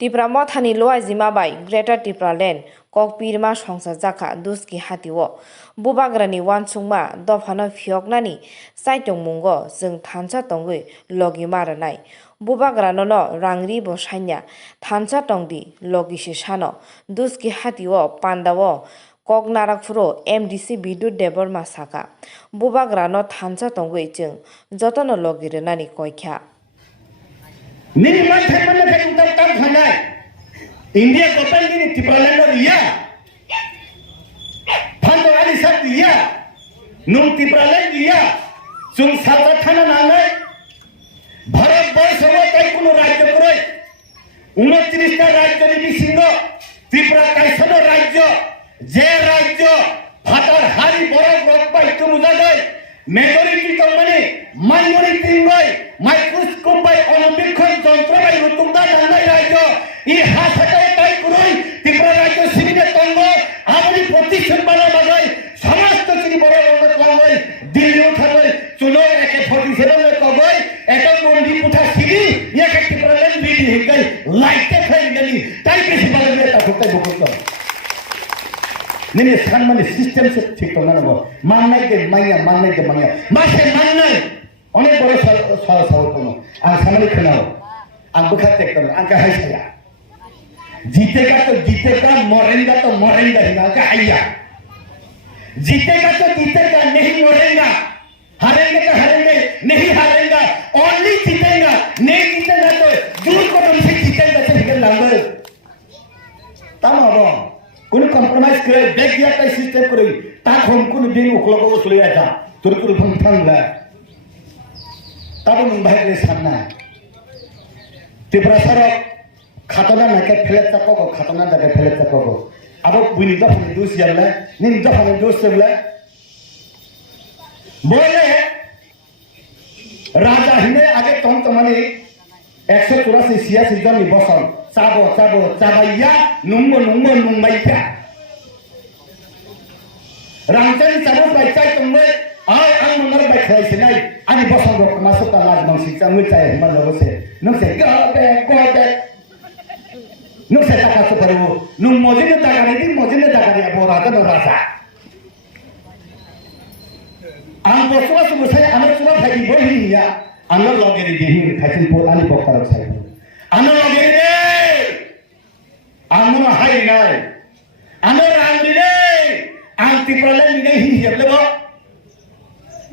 Tripura মথানি লোয়া জিমাবাই greater Tripura land ককপিरमा সংসাर जाखा दुसकी हातिओ बुबाग्रानि वानसुंमा दफानो फियकनानि साइटंमुंगो जों थानसा तंगै लगी मारनाय बुबाग्रानो रांरि बसाइना थानसा तंदि लगिसे सानो दुसकी हातिओ पान्दाओ कगनाराकफुरो एमडीसी बिदुत देबरमा साका बुबाग्रानो थानसा तंगै जों जतनो लगिरनानि कयख्या Nini mantai mana kai utam tam khanai India government ni Tipraland dia Phando ali sat dia Nung Tipraland dia Sung sata thana nangai Bharat borsho tai kono rajyo koroi 29 টা রাজ্য ni bisingo Tripura kaisano rajyo je rajyo bhatar hari borok rokbai tumujadai majority company minority ngoi microscope by অনবীক্ষণ যন্ত্র by রুতুমদা নাঙ্গাই রাজ্য ই হাসাটাই তাই করই ত্রিপুরা রাজ্য সিনিনে তঙ্গ আমরি প্রতিষ্ঠান বানা বাজাই সমস্ত চিনি বড় বড় কঙ্গই দিল্লি উঠাই চুলো একে 47 এ কগই একা মন্ডি পুঠা সিনি একে ত্রিপুরা ল্যান্ড বিডি হিকাই লাইটে খাই গলি তাই বেশি বাড়লে তা হতে বকত Nini sanmani system se ঠিক না নব মাননাই কে মাইয়া মাননাই কে মাইয়া মাসে মাননাই অনেক বড় সারা সারা কোন আর সামনে খেলাও আম বখাতে কর আঙ্কা হাইয়া জিতেগা তো মরেঙ্গা হিনা কা হাইয়া जीतेगा तो जीतेगा नहीं मरेगा हारेंगे तो हारेंगे नहीं हारेगा ओनली जीतेगा नहीं जीतेगा तो दूर को तुमसे जीतेगा तो निकल लांगर तमाम কোন কম্প্রোমাইজ করে ব্যাগ দিয়া তাই সিস্টেম করে তা কোন কোন দিন ওকলগো চলে আসা তোর তোর ফাংলা তাবো ভাইলে সামনা ত্রিপুরা সরক খাতনা নাকে ফেলে চাপগো খাতনা দাকে ফেলে চাপগো আবো বুনি দফানে দোষ জানলা নিন দফানে দোষ সেবলা বলে রাজা হিনে আগে তখন তো মানে 184 জন বসন চাবো চাবাইয়া নুংমাইয়া রামচান চাবো বাইচাই তংবে আং মঙ্গল বাই খাইছে নাই আনি বসন রক মাসতা লাজ মাংসি চামুই চাই হিমান লগছে নসে গবে নসে টাকা তো পারবো নুং মজিনে টাকা নেই মজিনে টাকা দিয়া বড় রাজা আং বসবাস বসাই আমি চুরা থাকি বহিয়া আঙ্গর লগেরি দেহি খাইছেন পর আনি বক্তার চাই আঙ্গর লগেরি দে আঙ্গর হাই নাই আঙ্গর আঙ্গরি দে আং ত্রিপুরালে নিগে হি হেবলে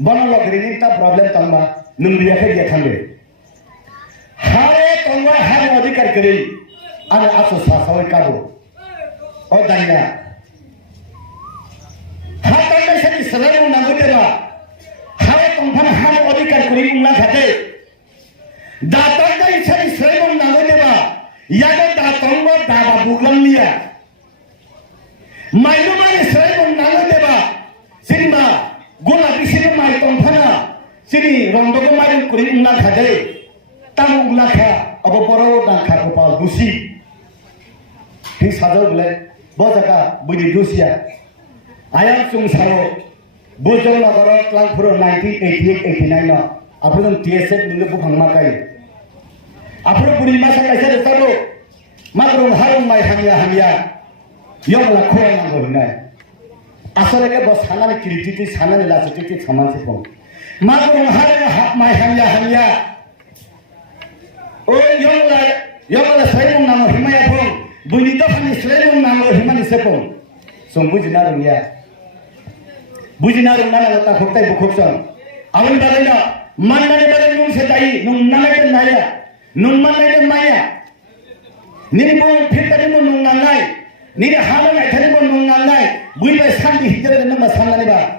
বন লগেরি নি তা প্রবলেম তংবা নুমরিয়া কে দেখাবে হারে তংবা হারে অধিকার করি আর আসো সাসাই কাবো ও দাইনা হাতালে সেটি সলামু নাগদেবা হারে তংফানা হারে অধিকার করি উংলা খাতে দাতাটা ইছারি সৈবম নাগদেবা ইয়াগো দাতংব দাবা বুগলামিয়া মাইলো মানে সৈবম নাগদেবা সিনমা গোলা বিসিনো মাই তংফানা সিনি রংদগো মাই করি উংলা খাতে তাম উংলা খা অব পরো দাখা কপাল দুসি ঠিক সাজো বলে বজাকা বুদি দুসিয়া আয়াম চুংসাও বুজংনগর ক্লাংপুর 1988-89 ন আপনাদের টিএসএফ নিলে বুখাংমা কাই আপনার বুড়িমা সাকাইছে তাবো মাগরং হারং মাই হামিয়া ইয়মলা খোয়া নাঙ্গো নাই আসলে কে বস হানানি ক্রিটিটি সানানি লাসিটি সামানসে পং মাগরং হারং মাই হামিয়া ও ইয়মলা সাইমং নাঙ্গো হিমায়া পং বুনি দফানি সাইমং নাঙ্গো হিমানি সেপং সম বুজিনা রংয়া বুঝিনা রংনা তা খোকতাই বুখোকসন আউন বালাইনা মাননানি বালাই নুং সেতাই নুং নানাইতে নাইয়া নুং মাননাইতে মাইয়া Nini mo filter mo nung nanay. Nini hamang ay tani mo nung nanay. Buibay sandi hijab na masangan ba.